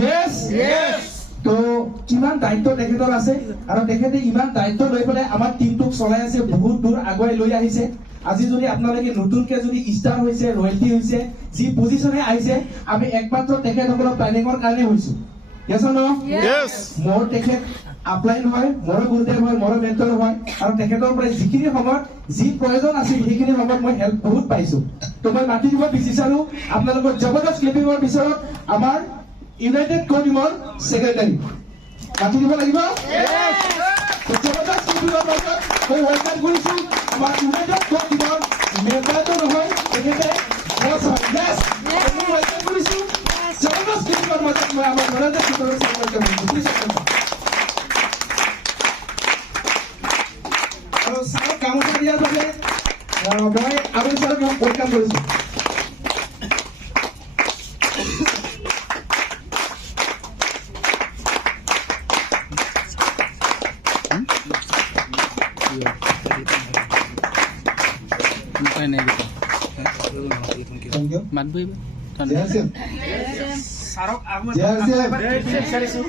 Yes. তো কিমান দায়িত্ব তেখেতৰ আছে আৰু তেখেতে ইমান দায়িত্ব লৈ পেলাই আমাৰ টিমটোক চলাই আছে, বহুত দূৰ আগুৱাই লৈ আহিছে। আজি যদি আপোনালোকে নতুনকে যদি ষ্টাৰ হৈছে, ৰয়েলটি হৈছে, যি পজিশনে আহিছে, আমি একমাত্ৰ তেখেতসকলৰ প্লেনিঙৰ কাৰণে হৈছো। Yes or no? Yes. মোৰ তেখেত আপলাইন হয়, মোৰ গুৰুদেৱ হয়, মোৰ মেণ্টৰ হয়, আৰু তেখেতৰ পৰা যিখিনি সময়ত যি প্ৰয়োজন আছিল সেইখিনি সময়ত মই হেল্প বহুত পাইছো। তো মই মাতি দিব বিচাৰো আপোনালোকৰ জবৰদস্ত ক্লিপিঙৰ পিছত আমাৰ ইউনাইটেড কো টিমৰ সেক্ৰেটাৰী মাতি দিব লাগিব। জবৰদস্ত ক্লিপিঙৰ পিছত মই ৱেলকাম কৰিছো আমাৰ ইউনাইটেড কো টিমৰ মেম্বাৰটো নহয়, তেখেতে বছ হয়। Yes, মই ৱেলকাম কৰিছো জবৰদস্ত ক্লিপিঙৰ মাজত মই আমাৰ মনাজাত টিমৰ সেক্ৰেটাৰী আৰু ছাৰক গামোচা দিয়াৰ বাবে মই আবুল ছাৰক ৱেলকাম কৰিছো। Thank you. Madbui. Jai Singh. Sarok, aku Jai Singh. বিচাৰিছো